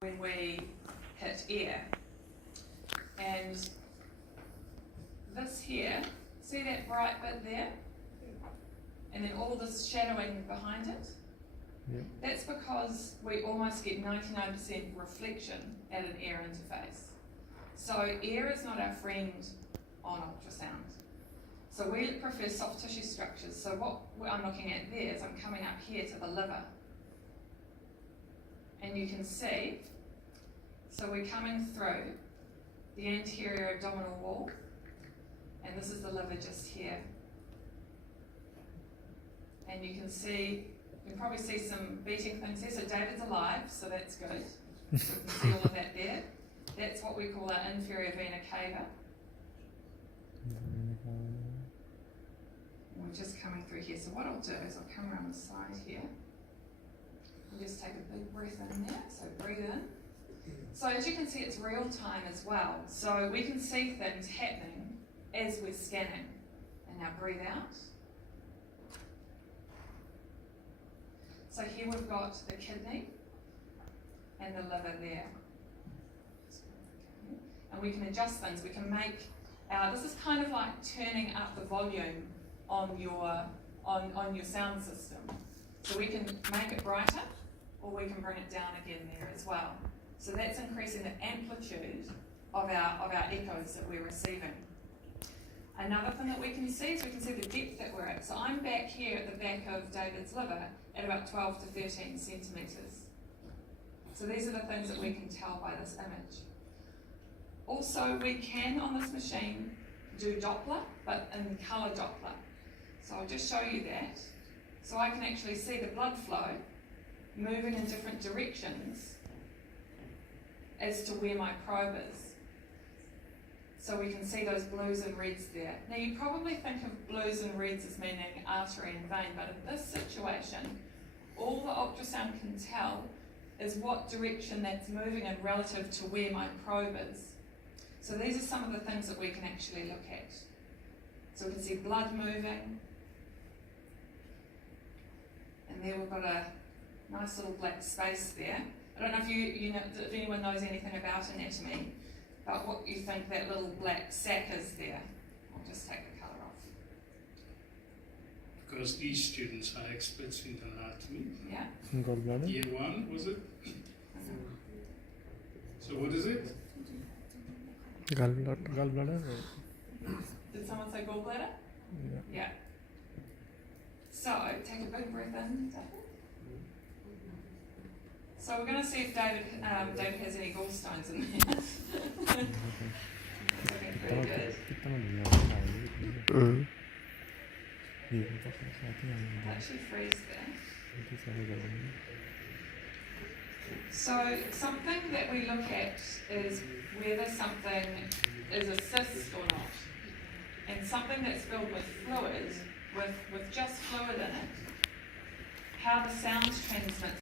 when we hit air. And this here, see that bright bit there? And then all this shadowing behind it? Yep. That's because we almost get 99% reflection at an air interface. So air is not our friend on ultrasound. So we prefer soft tissue structures. So what I'm looking at there is I'm coming up here to the liver. And you can see, so we're coming through the anterior abdominal wall, and this is the liver just here. And you can see, you can probably see some beating things there. So David's alive, so that's good. So we can see all of that there. That's what we call our inferior vena cava. And we're just coming through here. So what I'll do is I'll come around the side here. And just take a big breath in there. So breathe in. So as you can see, it's real time as well. So we can see things happening as we're scanning. And now breathe out. So here we've got the kidney and the liver there. And we can adjust things. We can make, this is kind of like turning up the volume on your sound system. So we can make it brighter, or we can bring it down again there as well. So that's increasing the amplitude of our echoes that we're receiving. Another thing that we can see is we can see the depth that we're at. So I'm back here at the back of David's liver at about 12 to 13 centimetres. So these are the things that we can tell by this image. Also, we can on this machine do Doppler, but in colour Doppler. So I'll just show you that. So I can actually see the blood flow moving in different directions as to where my probe is. So we can see those blues and reds there. Now you probably think of blues and reds as meaning artery and vein, but in this situation, all the ultrasound can tell is what direction that's moving in relative to where my probe is. So these are some of the things that we can actually look at. So we can see blood moving. And there we've got a nice little black space there. I don't know if if anyone knows anything about anatomy, but what you think that little black sac is there. I'll just take the colour off. Because these students are experts in anatomy. Yeah. Gallbladder? Year 1, was it? So what is it? Gallbladder? Did someone say gallbladder? Yeah. Yeah. So take a big breath in, David. So we're going to see if David has any gallstones in there. Looking pretty good. Actually freeze there. So something that we look at is whether something is a cyst or not. And something that's filled with fluid, with just fluid in it, how the sound transmits